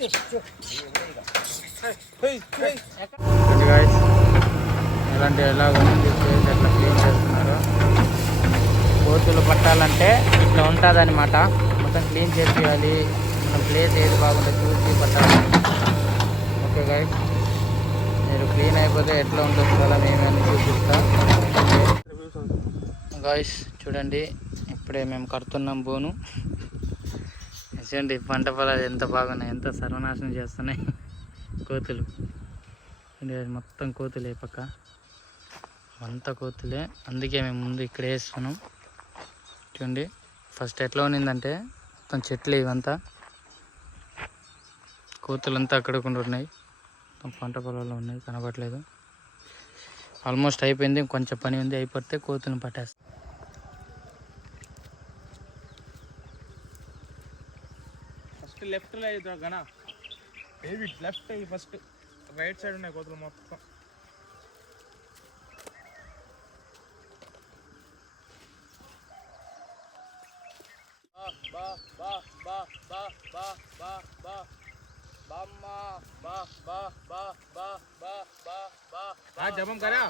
ఇలాంటి ఎలాంటి ఎలా ఉంది ప్లేస్ ఎట్లా క్లీన్ చేస్తున్నారు. కోతులు పట్టాలంటే ఇట్లా ఉంటుంది అనమాట మొత్తం క్లీన్ చేసేయాలి. మన ప్లేస్ ఏది బాగుంటే చూసి పట్టాలి. ఓకే గాయస్ మీరు క్లీన్ అయిపోతే ఎట్లా ఉంటుంది స్థలం ఏమని చూపిస్తా. గాయస్ చూడండి. ఇప్పుడే మేము కడుతున్నాం బోను. చూడండి పంట పొలాలు ఎంత బాగున్నాయి ఎంత సర్వనాశనం చేస్తున్నాయి. కోతులు. అది మొత్తం కోతులే పక్క. అంతా కోతులే. అందుకే మేము ముందు ఇక్కడ వేస్తున్నాం. చూడండి ఫస్ట్ ఎట్లా ఉన్నిందంటే మొత్తం చెట్లు ఇవంతా. కోతులంతా అక్కడకుండా ఉన్నాయి. మొత్తం పంట పొలాల్లో ఉన్నాయి కనబడలేదు. ఆల్మోస్ట్ అయిపోయింది కొంచెం పని ఉంది అయిపోతే కోతులను పట్టేస్తాం. ఫస్ట్ లెఫ్ట్ లో గన ఏవి లెఫ్ట్ ఫస్ట్ రైట్ సైడ్ ఉన్నాయి కోతులు మొత్తం జపం కరా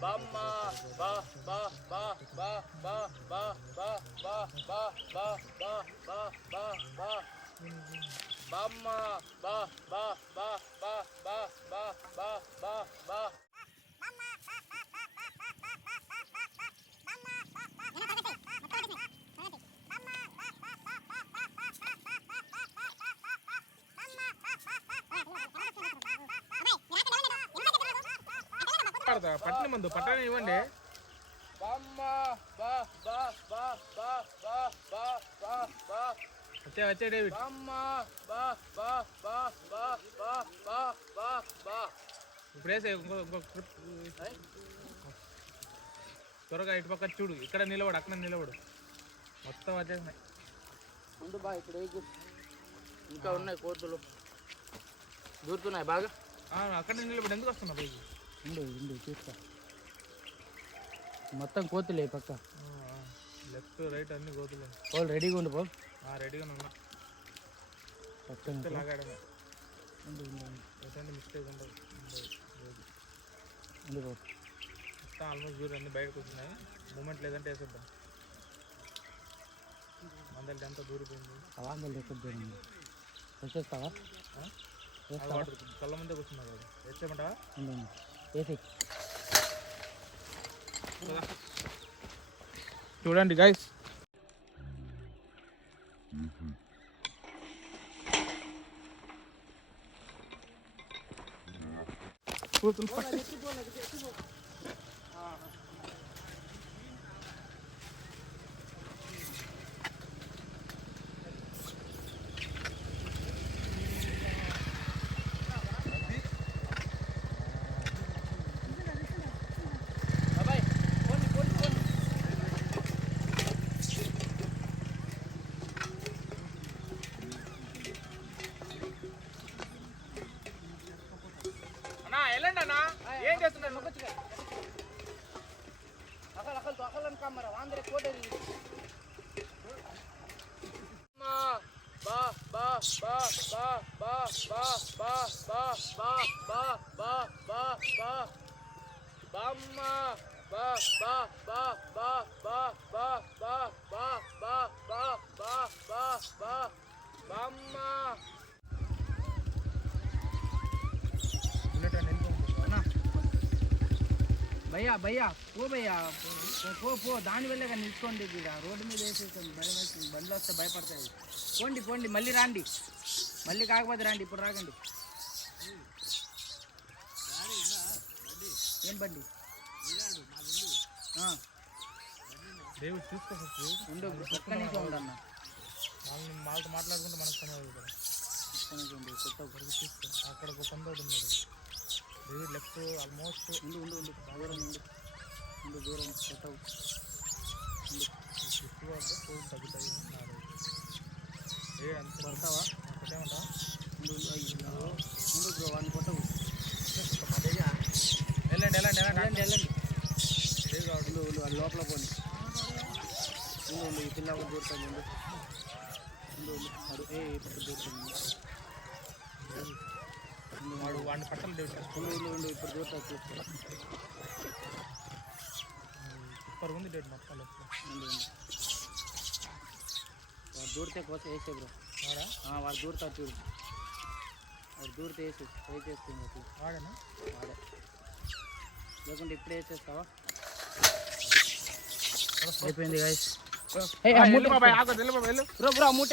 bấm ba ba ba ba ba ba ba ba ba ba ba ba ba ba ba bấm ba ba ba ba ba ba ba ba ba ba Mama, పట్టిన మందు పట్టణ ఇవ్వండి. వచ్చే వచ్చే డేవిడ్. ఇప్పుడు వేసే త్వరగా ఇటు పక్క చూడు. ఇక్కడ నిలబడు అక్కడ నిలబడు. మొత్తం వచ్చేసినాయి ఉండు బా ఇక్కడ వేయకు. ఇంకా ఉన్నాయి కోతులు. దూరుతున్నాయి బాగా. అక్కడ నిలబడి. ఎందుకు వస్తున్నావు పైకి ఉండు ఉండు చూస్తా. మొత్తం కోతులే పక్క. లెఫ్ట్ రైట్ అన్ని గోతులే వాళ్ళు రెడీగా ఉండు పో రెడీగానే ఉన్నా. పక్కన లాగాడమే. ఉండు ఉండు మిస్టేక్ ఉండదు. ఉండు పో మొత్తం ఆల్మోస్ట్ చూడు అన్ని బయటకు వస్తున్నాయి మూమెంట్ లేదంటే వేసేద్దాం. మందలి అంతా దూరిపోయింది. ఎక్కడ దూరం వచ్చేస్తావా? కళ్ళ ముందే కూర్చున్నారు వాడు వేసేయమంటావా ఉండు ఉండు. వేసి చూడండి గైస్ కూతురు Mama! భయ్యా భయ్యా పో భయ్యా పో, పో దాని కానీ నిల్చుకోండి ఇక్కడ రోడ్డు మీద వేసేసాం భయం వేస్తుంది బండ్లు వస్తే భయపడతాయి. పోండి పోండి మళ్ళీ రాండి. మళ్ళీ కాకపోతే రండి ఇప్పుడు రాకండి. ఏం బండి? దేవుడు చూసుకో ఫస్ట్. ఉండు ఒక్క నిమిషం ఉండన్న వాళ్ళని వాళ్ళతో మాట్లాడుకుంటే మనకు పని అవుతుంది ఒక్క నిమిషం ఉండు కొత్త. అక్కడ ఒక పందోడు ఉన్నాడు లెఫ్ట్ ఆల్మోస్ట్ ఉండు ఉండు ఉండు. దూరం ఉండు ఉండు. దూరం కొత్త ఎక్కువ ఫోన్ తగ్గుతాయి. ఏ అంత కొడతావా ఒకటేమంటా ఉండు ఉండు ఉండు బ్రో వాడిని కొట్టవు వెళ్ళండి వెళ్ళండి వెళ్ళండి. వెళ్ళండి ఉండు ఉండు అది లోపల పోని ఉండు ఉండు ఈ పిల్ల ఒకటి దూరుతుంది ఉండు. ఉండు ఉండు అడు ఏ పక్క దూరుతుంది వాడు వాడిని పట్టలు ఉండు ఇప్పుడు దూరుతా చూసుకో సూపర్ ఉంది డేట్ మొత్తం వాడు దూరితే కోసం వేసే బ్రో. వాడా? వాడు దూరుతాడు చూడు. వాడు దూరితే వేసి ట్రై చేస్తుంది వాడనా? వాడే. లేకుంటే ఇప్పుడే వేసేస్తావా? అయిపోయింది గాయస్ బ్రో బ్రో మూట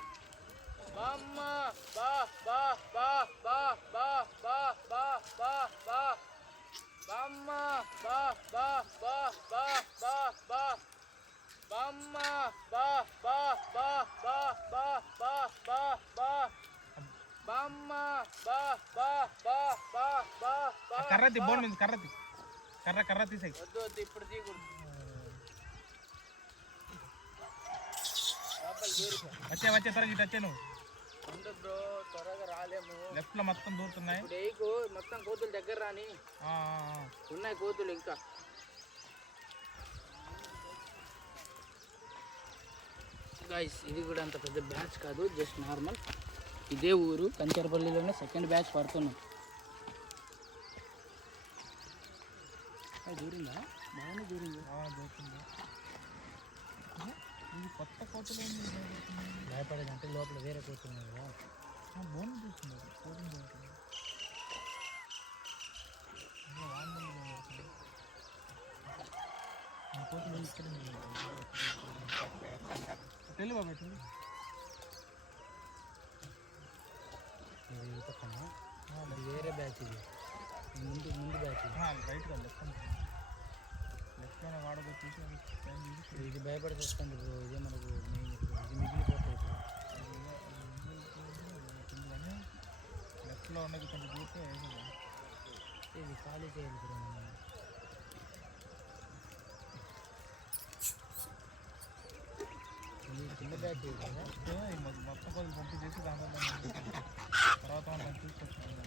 ఎయ్. బామ్మ బా బా బా బా బా బా బా బా బా బామ్మ బా బా బా బా బా బా బామ్మ బా బా బా బా బా బా బా బా బామ్మ బా బా బా బా బా బా ఆ కర్ర తీ బోన్ మీద కర్ర తీ కర్ర కర్ర తీసేయి వద్దు వద్దు ఇప్పుడు తీయకూడదు లోపల దూరిపో వచ్చే వచ్చే త్వరగా ఇటు వచ్చే నువ్వు ఉండు బ్రో త్వరగా రాలేము. లెఫ్ట్లో మొత్తం దూరుతున్నాయి. వేయకు మొత్తం కోతులు దగ్గర రాని. ఉన్నాయి కోతులు ఇంకా. గైస్ ఇది కూడా అంత పెద్ద బ్యాచ్ కాదు జస్ట్ నార్మల్ ఇదే ఊరు కంచరపల్లిలోనే సెకండ్ బ్యాచ్ పడుతున్నాం. దూరిందా? బాగానే దూరింది. ఆ, దూరుతుంది. ఇది కొత్త కోటలో భయపడేది లోపల వేరే కోర్టున్నాయి కదా. బోన్ చూస్తున్నారు కోటింగ్ బాగుంటుంది కోర్టులో వేరే బ్యాచ్ ఇది. ముందు ముందు బ్యాచ్ బయటకు వెళ్ళి ఇది భయపడి చూసుకోండి బ్రో. ఇదే మనకు మెయిన్ ఇది. మిగిలిపోతుంది. లెఫ్ట్లో ఉన్నది చూస్తే ఇది ఖాళీ చేయాలి కింద బ్యాగ్ కదా? మొత్తం కొంచెం పంపు చేసి దాని తర్వాత మనం తీసుకొచ్చాము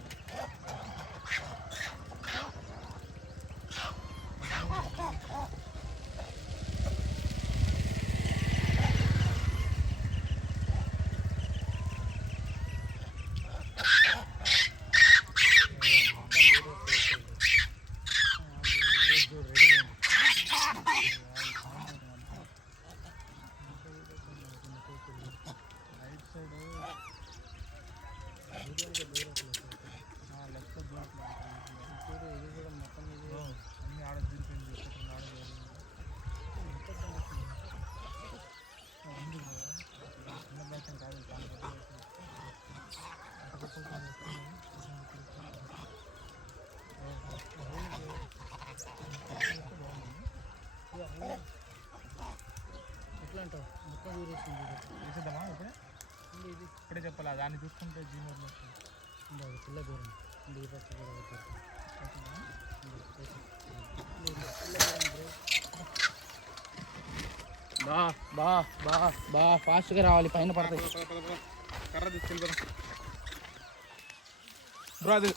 వస్తుంది చూసేద్దామా ఇప్పుడే? ఇప్పుడే చెప్పాలా? దాన్ని చూసుకుంటే జీవనం వస్తుంది పిల్ల దూరం. బా బా బా బా ఫాస్ట్గా రావాలి పైన పడతాయి. కర్ర బ్రో అది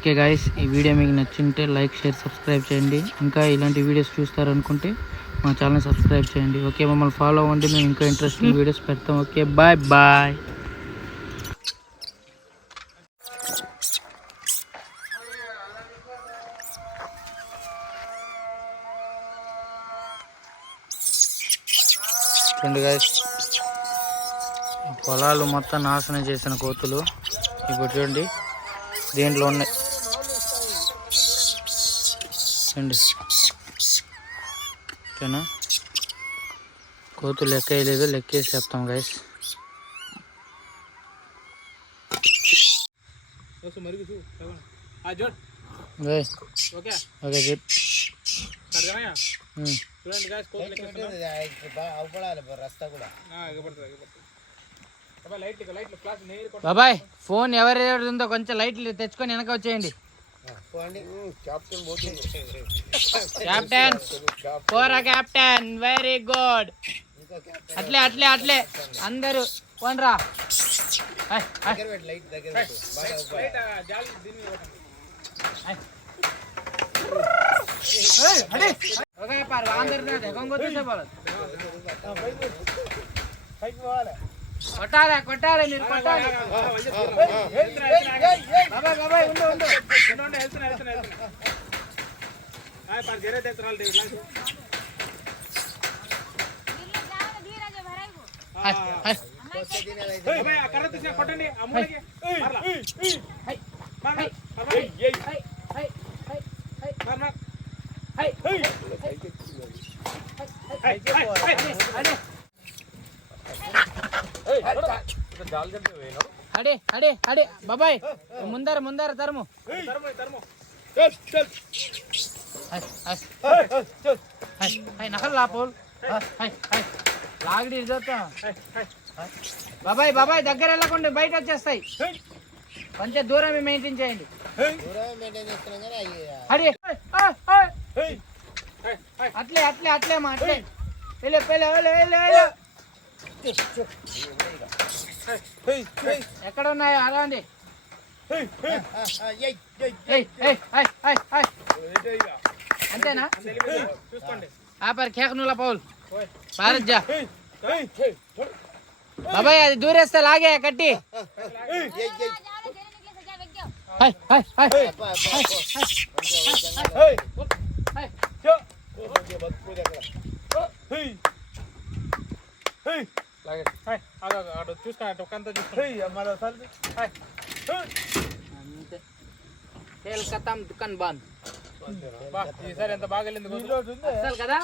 ఓకే గాయస్ ఈ వీడియో మీకు నచ్చింటే లైక్ షేర్ సబ్స్క్రైబ్ చేయండి. ఇంకా ఇలాంటి వీడియోస్ చూస్తారనుకుంటే మా ఛానల్ సబ్స్క్రైబ్ చేయండి. ఓకే మమ్మల్ని ఫాలో అవ్వండి. మేము ఇంకా ఇంట్రెస్టింగ్ వీడియోస్ పెడతాం. ఓకే బాయ్ బాయ్ చూడండి guys. పొలాలు మొత్తం నాశనం చేసిన కోతులు. ఇప్పుడు చూడండి దీంట్లో ఉన్నాయి? చూడండి. ఓకేనా? కోతులు లెక్క వేయలేదు లెక్కేసి చెప్తాం గైస్ ఓకే. చూడండి గాయస్ రస్తా కూడా లైట్ లైట్ బాబాయ్ ఫోన్ ఎవరి ఉందో కొంచెం లైట్లు తెచ్చుకొని వెనక వచ్చేయండి. కెప్టెన్ పోరా కెప్టెన్ వెరీ గుడ్ ఇంకో క్యాప్టెన్ అట్లే అట్లే అట్లే అందరూ పోన్రా హై, హై, దగ్గర పెట్టు లైట్ దగ్గర పెట్టు బాగా లైట్ ఆ జాలి దీని మీద కొట్టండి. హై. ఏయ్, అడి. ఓకే పార్ అందరినీ దగ్గం కొట్టిందే పోలేదు పైకి పోవాలి కొట్టాలి కొట్టాలి మీరు కొట్టాలి బాబాయ్ బాబాయ్ ఉండు ఉండు హై, హై. కొట్టండి అమ్మకి hi, hi, hi, hi, hi, hi, అడే అడే అడే బాబాయ్ ముందర ముందర తరము. హై, నకలు లాపోల్ లాగడి చూస్తా. బాబాయ్ బాబాయ్ దగ్గర వెళ్ళకుండా బయట వచ్చేస్తాయి. కొంచెం దూరం మెయింటైన్ చేయండి. అడే అట్లే అట్లే అట్లే మా అట్లే. వెళ్ళే వెళ్ళే వెళ్ళే వెళ్ళే. ఎక్కడ ఉన్నాయో అలాంటి ఏయ్ ఏయ్ ఏయ్ ఏయ్ ఏయ్ అంతేనా చూసుకోండి ఆ పర్ కేక్ నువ్వు పౌల్ భారత్ జా బాబాయ్ అది దూరేస్తే లాగే కట్టి హై హై హై హై చూసుకోండి ఒక్కంతా చూసుకోండి అంతే తేల్ కథం దుకాన్ బంద్. బా, ఈసారి ఎంత బాగా కదా?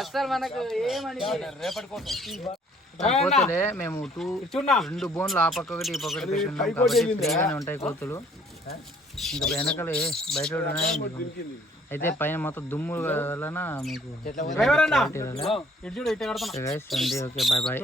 అస్సలు మనకు ఏమని రేపటి కోసం. కోతులే మేము టూ రెండు బోన్లు ఆ పక్క ఒకటి ఈ పక్క పెట్టున్నాం కాబట్టి ఫ్రీగానే ఉంటాయి కోతులు. ఇంకా వెనకాల బయట కూడా ఉన్నాయండి. అయితే పైన మొత్తం దుమ్ము వలన మీకు ఓకే బాయ్ బాయ్